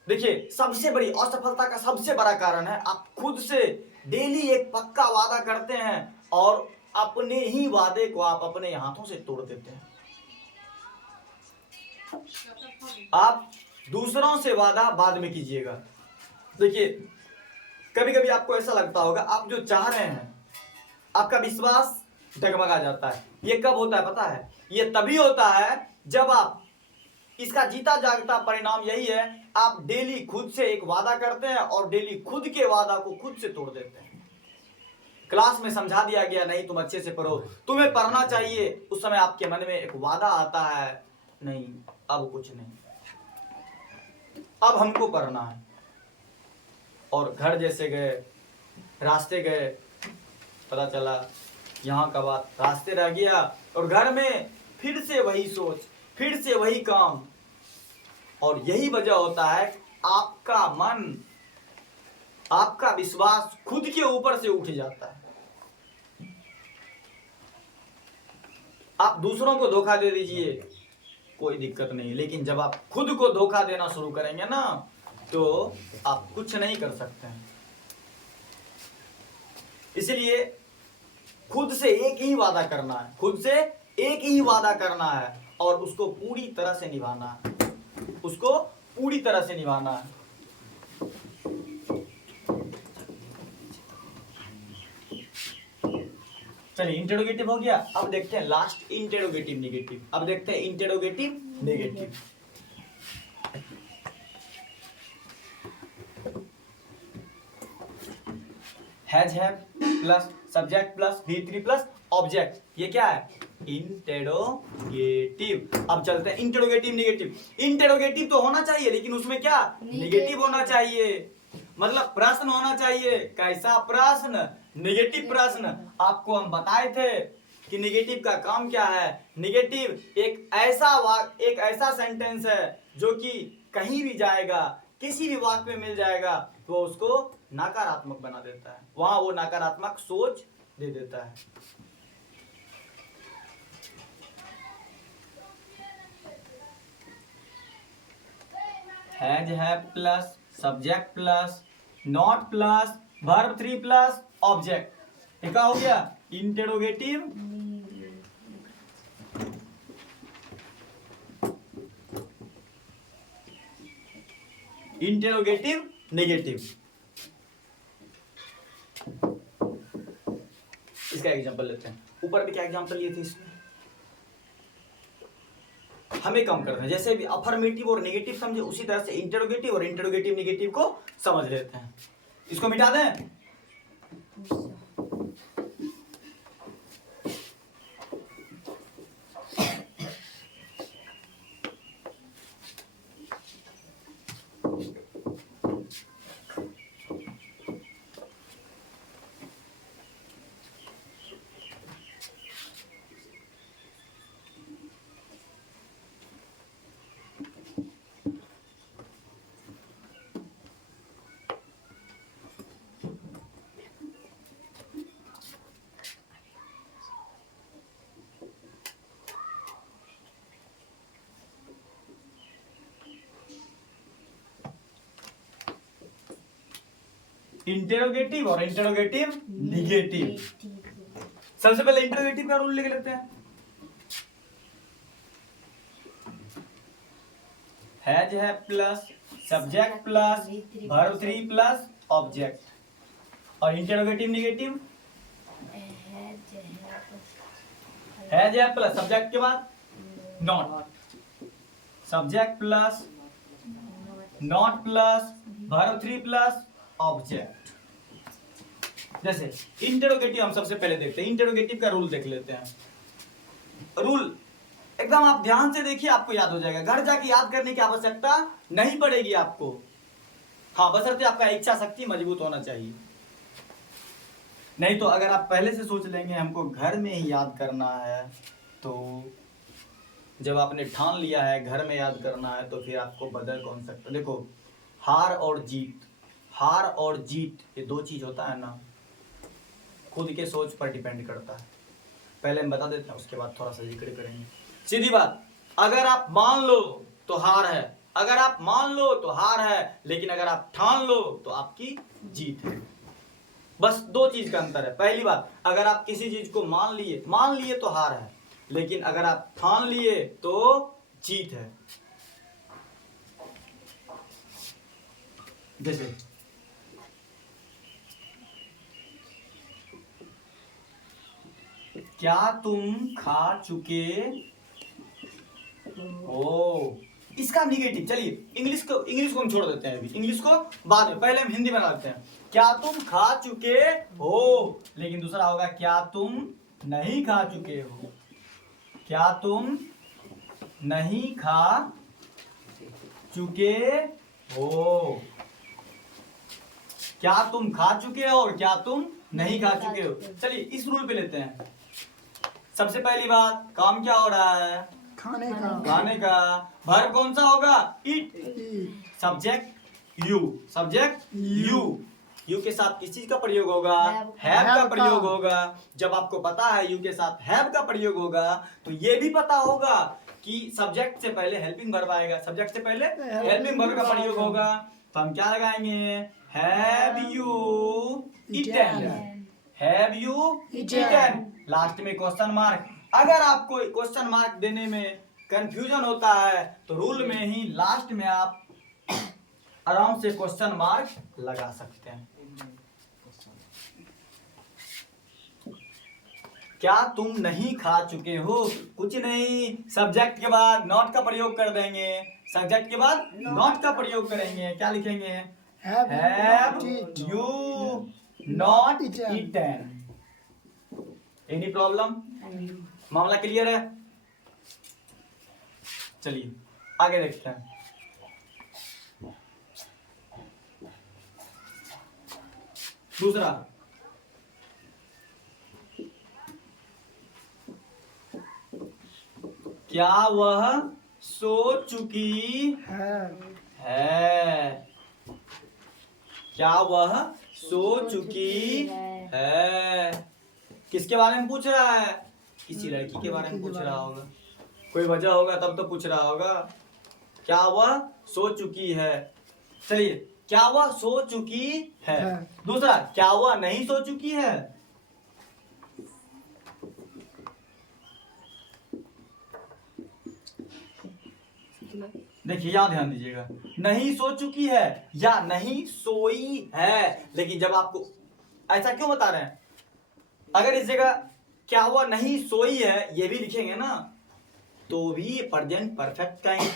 देखिए सबसे बड़ी असफलता का सबसे बड़ा कारण है आप खुद से डेली एक पक्का वादा करते हैं और अपने ही वादे को आप अपने हाथों से तोड़ देते हैं। आप दूसरों से वादा बाद में कीजिएगा। देखिए कभी कभी आपको ऐसा लगता होगा आप जो चाह रहे हैं आपका विश्वास डगमगा जाता है। ये कब होता है पता है, ये तभी होता है जब आप, इसका जीता जागता परिणाम यही है, आप डेली खुद से एक वादा करते हैं और डेली खुद के वादा को खुद से तोड़ देते हैं। क्लास में समझा दिया गया नहीं तुम अच्छे से पढ़ो, तुम्हें पढ़ना चाहिए, उस समय आपके मन में एक वादा आता है नहीं अब कुछ नहीं, अब हमको पढ़ना है। और घर जैसे गए, रास्ते गए, पता चला यहाँ का बात रास्ते रह गया, और घर में फिर से वही सोच, फिर से वही काम। और यही वजह होता है आपका मन, आपका विश्वास खुद के ऊपर से उठ जाता है। आप दूसरों को धोखा दे दीजिए कोई दिक्कत नहीं, लेकिन जब आप खुद को धोखा देना शुरू करेंगे ना तो आप कुछ नहीं कर सकते हैं। इसलिए खुद से एक ही वादा करना है, खुद से एक ही वादा करना है और उसको पूरी तरह से निभाना है, उसको पूरी तरह से निभाना है। चलिए इंटेरोगेटिव हो गया, अब देखते हैं लास्ट इंटेरोगेटिव नेगेटिव। अब देखते हैं interrogative negative. Has have plus subject plus V3 plus object, ये क्या है इंटेरोगेटिव। अब चलते हैं इंटेरोगेटिव नेगेटिव। इंटेरोगेटिव तो होना चाहिए लेकिन उसमें क्या नेगेटिव होना चाहिए, मतलब प्रश्न होना चाहिए। कैसा प्रश्न, नेगेटिव प्रश्न। आपको हम बताए थे कि नेगेटिव का काम क्या है। नेगेटिव एक ऐसा सेंटेंस है जो कि कहीं भी जाएगा, किसी भी वाक्य में मिल जाएगा तो उसको नकारात्मक बना देता है, वहां वो नकारात्मक सोच दे देता है। Has have plus subject plus not plus verb 3 plus object. ये क्या हो गया? Interrogative interrogative negative. इसका एग्जांपल लेते हैं। ऊपर भी क्या एग्जांपल लिए थे इसमें? हमें कम करना है। जैसे भी अफर्मेटिव और नेगेटिव समझे, उसी तरह से इंटेरोगेटिव और इंटेरोगेटिव नेगेटिव को समझ लेते हैं। इसको मिटा दें। इंटेरोगेटिव और इंटेरोगेटिव निगेटिव। सबसे पहले इंटेरोगेटिव का रूल लिख लेते हैं। हैज है plus subject plus verb 3 plus object. और इंटेरोगेटिव निगेटिव हैज है प्लस सब्जेक्ट के बाद not, subject plus not plus verb 3 plus object. जैसे इंटेरोगेटिव हम सबसे पहले देखते हैं। इंटेरोगेटिव का रूल देख लेते हैं। रूल एकदम आप ध्यान से देखिए, आपको याद हो जाएगा। घर जाके याद करने की आवश्यकता नहीं पड़ेगी आपको। हाँ, बशर्ते आपका इच्छा शक्ति मजबूत होना चाहिए। नहीं तो अगर आप पहले से सोच लेंगे हमको घर में ही याद करना है, तो जब आपने ठान लिया है घर में याद करना है, तो फिर आपको बदल कौन सकता। देखो, हार और जीत, हार और जीत ये दो चीज होता है ना, खुद के सोच पर डिपेंड करता है। पहले हम बता देते हैं, उसके बाद थोड़ा सा जिक्र करेंगे। सीधी बात, अगर आप मान लो तो हार है, अगर आप मान लो तो हार है, लेकिन अगर आप ठान लो तो आपकी जीत है। बस दो चीज का अंतर है। पहली बात, अगर आप किसी चीज को मान लिए तो हार है, लेकिन अगर आप ठान लिए तो जीत है। जैसे क्या तुम खा चुके हो, इसका निगेटिव। चलिए इंग्लिश को हम छोड़ देते हैं, अभी इंग्लिश को बाद में, पहले हम हिंदी बना लेते हैं। क्या तुम खा चुके हो, लेकिन दूसरा होगा क्या तुम नहीं खा चुके हो। क्या तुम नहीं खा चुके हो, क्या तुम खा चुके हो और क्या तुम नहीं खा चुके हो। चलिए इस रूल पे लेते हैं। सबसे पहली बात, काम क्या हो रहा है? खाने का। खाने का। वर्ब कौन सा होगा? It. Subject you, subject you. You के साथ किस चीज का प्रयोग होगा? हैव का प्रयोग होगा। जब आपको पता है यू के साथ हैव का प्रयोग होगा, तो ये भी पता होगा कि सब्जेक्ट से पहले हेल्पिंग वर्ब आएगा, सब्जेक्ट से पहले हेल्पिंग वर्ब का प्रयोग होगा। तो हम क्या लगाएंगे? Have you eaten, have you eaten. Last में क्वेश्चन मार्क। अगर आपको क्वेश्चन मार्क देने में कंफ्यूजन होता है, तो रूल में ही लास्ट में आप आराम से क्वेश्चन मार्क लगा सकते हैं। क्या तुम नहीं खा चुके हो, कुछ नहीं, सब्जेक्ट के बाद नॉट का प्रयोग कर देंगे, सब्जेक्ट के बाद नॉट का प्रयोग करेंगे। क्या लिखेंगे? Have you not eaten. Any problem? मामला क्लियर है? चलिए आगे देखते हैं। दूसरा, क्या वह सो चुकी है? क्या वह सो चुकी है? किसके बारे में पूछ रहा है? किसी लड़की के बारे में पूछ रहा होगा, कोई वजह होगा तब तो पूछ रहा होगा। क्या वह सो चुकी है? चलिए क्या वह सो चुकी है। है। दूसरा, क्या वह नहीं सो चुकी है। देखिए यहां ध्यान दीजिएगा, नहीं सो चुकी है या नहीं सोई है। लेकिन जब आपको ऐसा क्यों बता रहे हैं, अगर इस जगह क्या वह नहीं सोई है ये भी लिखेंगे ना तो भी प्रेजेंट परफेक्ट का ही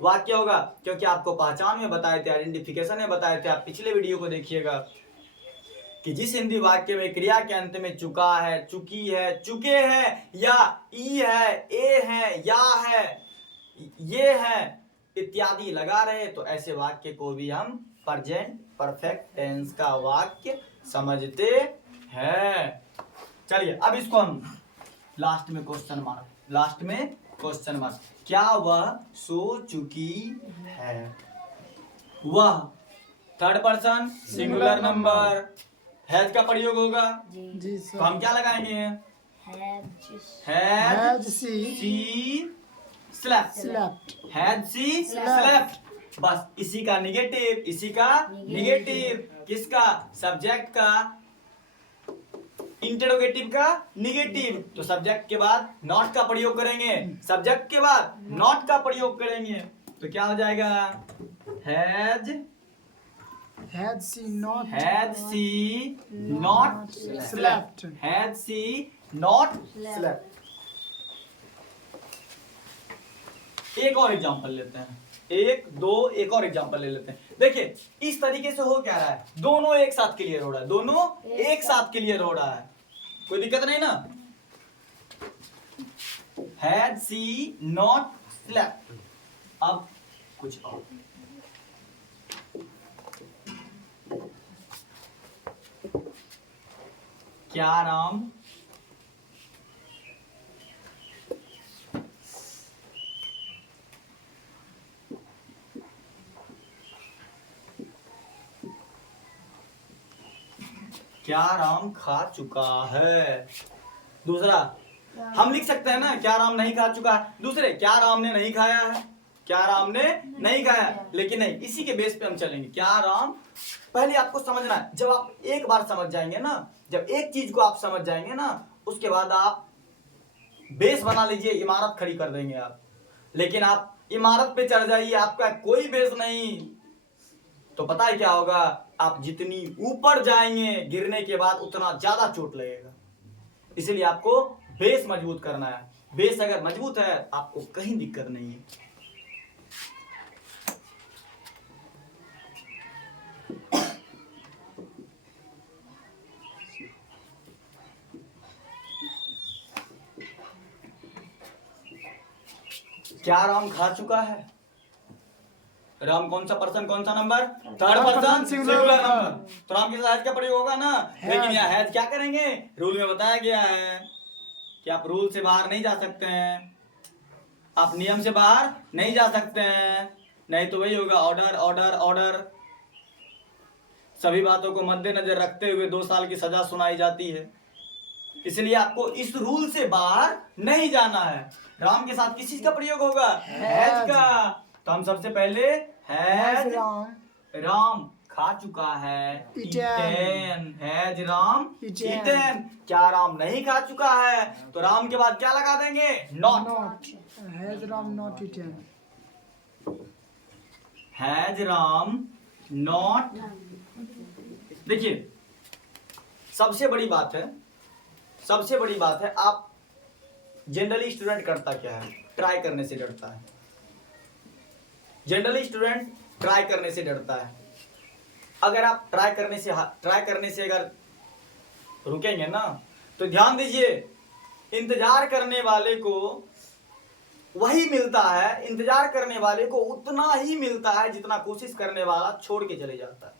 वाक्य होगा, क्योंकि आपको पहचान में बताए थे, आइडेंटिफिकेशन में बताए थे, आप पिछले वीडियो को देखिएगा कि जिस हिंदी वाक्य में क्रिया के अंत में चुका है, चुकी है, चुके हैं या ई है, ए है, या है, ये है इत्यादि लगा रहे, तो ऐसे वाक्य को भी हम प्रेजेंट परफेक्ट टेंस का वाक्य समझते हैं। चलिए अब इसको हम लास्ट में क्वेश्चन मार्क, क्या वह सो चुकी है। वह third person singular number, has का प्रयोग होगा, जी तो हम सर। क्या लगाएंगे, has has she she slept, slept. Had she slept. बस इसी का निगेटिव, इसी का निगेटिव, किसका, सब्जेक्ट का, इंटरोगेटिव का निगेटिव, तो सब्जेक्ट के बाद नॉट का प्रयोग करेंगे, सब्जेक्ट के बाद नॉट का प्रयोग करेंगे, तो क्या हो जाएगा, has she not slept, has she not slept. एक और एग्जांपल लेते हैं, एक और एग्जांपल ले लेते हैं। देखिए इस तरीके से हो क्या रहा है, दोनों एक साथ क्लियर हो रहा है, दोनों एक साथ क्लियर हो रहा है, कोई दिक्कत नहीं ना। Had she not slept. अब कुछ और, क्या राम खा चुका है। दूसरा हम लिख सकते हैं ना, क्या राम नहीं खा चुका है। दूसरे, क्या राम ने नहीं खाया है, क्या राम ने नहीं खाया, लेकिन नहीं, इसी के बेस पे हम चलेंगे। क्या राम, पहले आपको समझना है, जब आप एक बार समझ जाएंगे ना, जब एक चीज को आप समझ जाएंगे ना, उसके बाद आप बेस बना लीजिए, इमारत खड़ी कर देंगे आप। लेकिन आप इमारत पे चढ़ जाइए, आपका कोई बेस नहीं, तो पता है क्या होगा, आप जितनी ऊपर जाएंगे गिरने के बाद उतना ज्यादा चोट लगेगा। इसलिए आपको बेस मजबूत करना है। बेस अगर मजबूत है आपको कहीं दिक्कत नहीं है। क्या राम खा चुका है, राम कौन सा पर्सन, कौन सा number, third person singular number, तो राम के साथ हैज का प्रयोग होगा ना। लेकिन यहाँ हैज क्या करेंगे, रूल में बताया गया है कि आप रूल से बाहर नहीं जा सकते हैं, आप नियम से बाहर नहीं जा सकते हैं, नहीं तो वही होगा ऑर्डर ऑर्डर ऑर्डर। सभी बातों को मद्देनजर रखते हुए 2 साल की सजा सुनाई जाती है, इसलिए आपको इस रूल से बाहर नहीं जाना है। राम के साथ किस चीज का प्रयोग होगा, हैज का। तो हम सबसे पहले हैज राम खा चुका है, ईटेन, हैज राम ईटेन। क्या राम नहीं खा चुका है, तो राम के बाद क्या लगा देंगे, not. Has Ram not eaten, has Ram not. देखिए सबसे बड़ी बात है, आप जनरली स्टूडेंट करता क्या है, ट्राई करने से डरता है। जनरली स्टूडेंट ट्राई करने से डरता है। अगर आप ट्राई करने से अगर रुकेंगे ना, तो ध्यान दीजिए, इंतजार करने वाले को वही मिलता है, इंतजार करने वाले को उतना ही मिलता है जितना कोशिश करने वाला छोड़ के चले जाता है।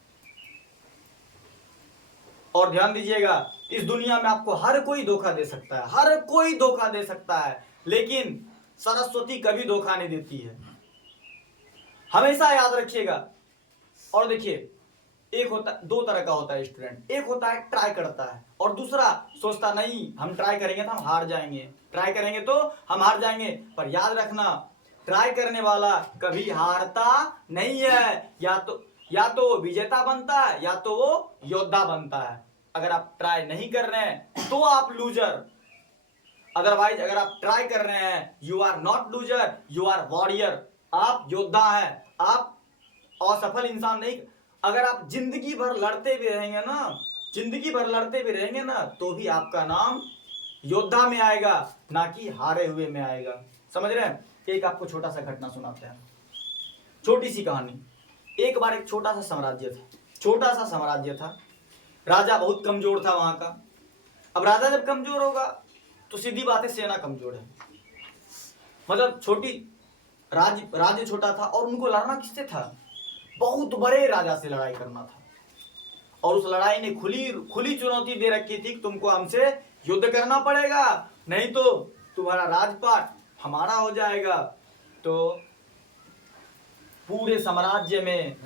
और ध्यान दीजिएगा, इस दुनिया में आपको हर कोई धोखा दे सकता है, हर कोई धोखा दे सकता है, लेकिन सरस्वती कभी धोखा नहीं देती है, हमेशा याद रखिएगा। और देखिए, दो तरह का होता है स्टूडेंट, एक होता है ट्राई करता है, और दूसरा सोचता नहीं हम ट्राई करेंगे तो हम हार जाएंगे, ट्राई करेंगे तो हम हार जाएंगे। पर याद रखना, ट्राई करने वाला कभी हारता नहीं है, या तो वो विजेता बनता है या तो वो योद्धा बनता है। अगर आप ट्राई नहीं कर रहे हैं तो आप लूजर, अदरवाइज अगर आप ट्राई कर रहे हैं you are not loser, you are warrior. आप योद्धा हैं, आप असफल इंसान नहीं। अगर आप जिंदगी भर लड़ते भी रहेंगे ना, जिंदगी भर लड़ते भी रहेंगे ना, तो भी आपका नाम योद्धा में आएगा, ना कि हारे हुए में आएगा। समझ रहे हैं? एक आपको छोटा सा घटना सुनाते हैं, छोटी सी कहानी। एक बार एक छोटा सा साम्राज्य था, छोटा सा साम्राज्य था। राजा बहुत कमजोर था वहां का। अब राजा जब कमजोर होगा तो सीधी बात है सेना कमजोर है। मतलब छोटी राज्य छोटा था और उनको लड़ना किससे था? बहुत बड़े राजा से लड़ाई करना था। और उस लड़ाई ने खुली चुनौती दे रखी थी कि तुमको हमसे युद्ध करना पड़ेगा, नहीं तो तुम्हारा राजपाट हमारा हो जाएगा। तो पूरे साम्राज्य में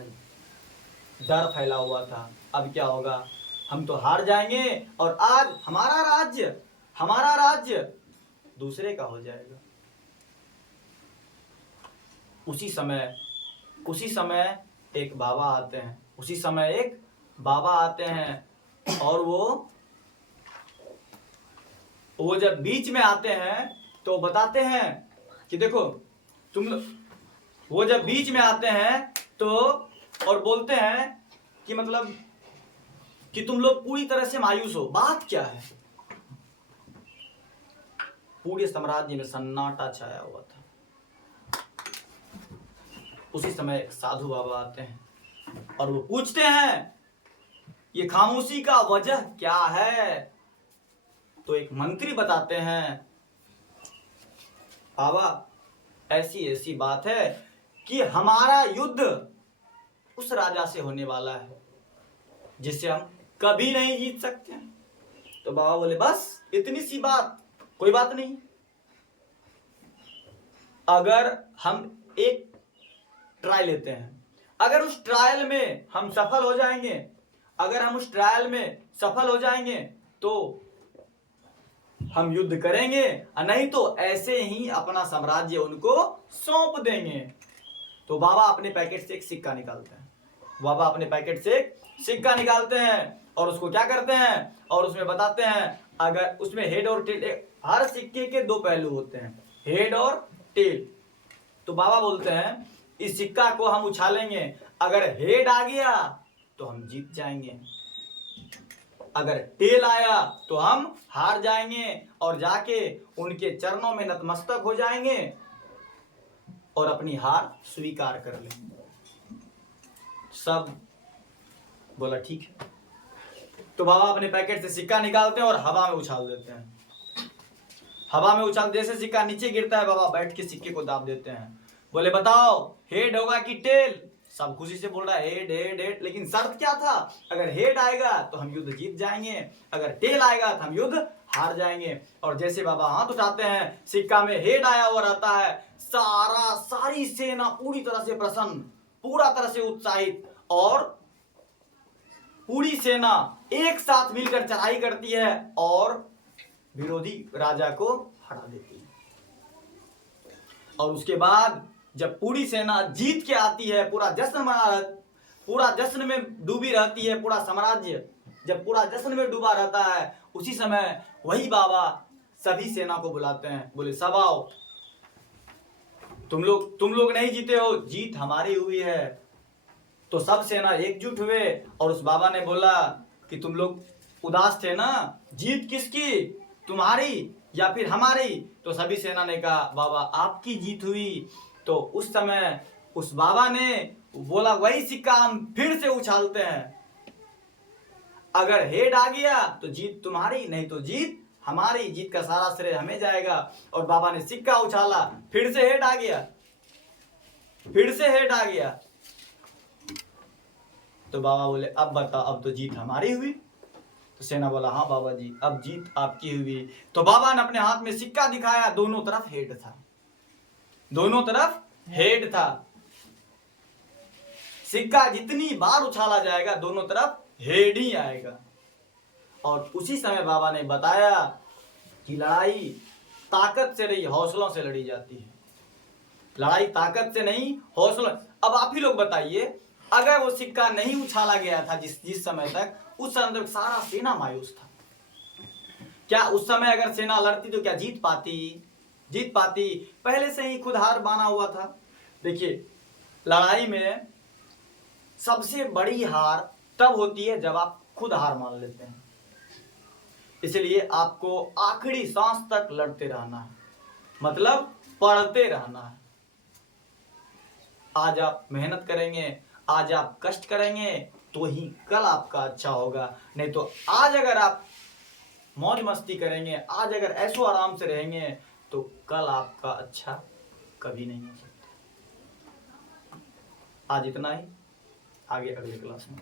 डर फैला हुआ था, अब क्या होगा, हम तो हार जाएंगे और आज हमारा राज्य दूसरे का हो जाएगा। उसी समय एक बाबा आते हैं और वो जब बीच में आते हैं तो बताते हैं कि देखो वो जब बीच में आते हैं तो और बोलते हैं कि मतलब कि तुम लोग पूरी तरह से मायूस हो, बात क्या है? पूरे साम्राज्य में सन्नाटा छाया हुआ था। उसी समय एक साधु बाबा आते हैं और वो पूछते हैं ये खामोशी का वजह क्या है? तो एक मंत्री बताते हैं, बाबा ऐसी बात है कि हमारा युद्ध उस राजा से होने वाला है जिससे हम कभी नहीं जीत सकते। तो बाबा बोले बस इतनी सी बात, कोई बात नहीं। अगर हम एक ट्रायल लेते हैं, अगर उस ट्रायल में हम सफल हो जाएंगे तो हम युद्ध करेंगे, नहीं तो ऐसे ही अपना साम्राज्य उनको सौंप देंगे। तो बाबा अपने पैकेट से एक सिक्का निकालते हैं और उसको क्या करते हैं और उसमें बताते हैं, अगर उसमें हेड और टेल, हर सिक्के के दो पहलू होते हैं, हेड और टेल। तो बाबा बोलते हैं इस सिक्का को हम उछालेंगे, अगर हेड आ गया तो हम जीत जाएंगे, अगर टेल आया तो हम हार जाएंगे और जाके उनके चरणों में नतमस्तक हो जाएंगे और अपनी हार स्वीकार कर लेंगे। सब बोला ठीक है। तो बाबा अपने पैकेट से सिक्का निकालते हैं और हवा में उछाल देते हैं। जैसे सिक्का नीचे गिरता है, बाबा बैठ के सिक्के को दाब देते हैं। बोले बताओ हेड होगा कि टेल? सब खुशी से बोल रहा है हेड हेड हेड। लेकिन शर्त क्या था? अगर हेड आएगा तो हम युद्ध जीत जाएंगे, अगर टेल आएगा तो हम युद्ध हार जाएंगे। और जैसे बाबा हाथ उठाते हैं, सिक्का में हेड आया हुआ रहता है, सारी सेना पूरी तरह से प्रसन्न, पूरा तरह से उत्साहित, और पूरी सेना एक साथ मिलकर चढ़ाई करती है और विरोधी राजा को हरा देती है। और उसके बाद जब पूरी सेना जीत के आती है, पूरा जश्न में डूबी रहती है, पूरा साम्राज्य जब पूरा जश्न में डूबा रहता है, उसी समय वही बाबा सभी सेना को बुलाते हैं। बोले सब आओ, तुम लोग नहीं जीते हो, जीत हमारी हुई है। तो सब सेना एकजुट हुए और उस बाबा ने बोला कि तुम लोग उदास थे ना, जीत किसकी, तुम्हारी या फिर हमारी? तो सभी सेना ने कहा बाबा आपकी जीत हुई। तो उस समय उस बाबा ने बोला वही सिक्का हम फिर से उछालते हैं, अगर हेड आ गया तो जीत तुम्हारी, नहीं तो जीत हमारी, जीत का सारा श्रेय हमें जाएगा। और बाबा ने सिक्का उछाला, फिर से हेड आ गया। तो बाबा बोले अब बताओ, अब तो जीत हमारी हुई। तो सेना बोला हाँ बाबा जी अब जीत आपकी हुई। तो बाबा ने अपने हाथ में सिक्का दिखाया, दोनों तरफ हेड था। सिक्का जितनी बार उछाला जाएगा दोनों तरफ हेड ही आएगा। और उसी समय बाबा ने बताया कि लड़ाई ताकत से नहीं हौसलों से लड़ी जाती है, लड़ाई ताकत से नहीं हौसलों। अब आप ही लोग बताइए अगर वो सिक्का नहीं उछाला गया था जिस समय तक, उस समय तक सारा सेना मायूस था। क्या उस समय अगर सेना लड़ती तो क्या जीत पाती? जीत पाती? पहले से ही खुद हार माना हुआ था। देखिए, लड़ाई में सबसे बड़ी हार तब होती है जब आप खुद हार मान लेते हैं। इसलिए आपको आखिरी सांस तक लड़ते रहना है, मतलब पढ़ते रहना है। आज आप मेहनत करेंगे, आज आप कष्ट करेंगे तो ही कल आपका अच्छा होगा। नहीं तो आज अगर आप मौज मस्ती करेंगे, आज अगर ऐशो आराम से रहेंगे तो कल आपका अच्छा कभी नहीं हो सकता। आज इतना ही, आगे अगले क्लास में।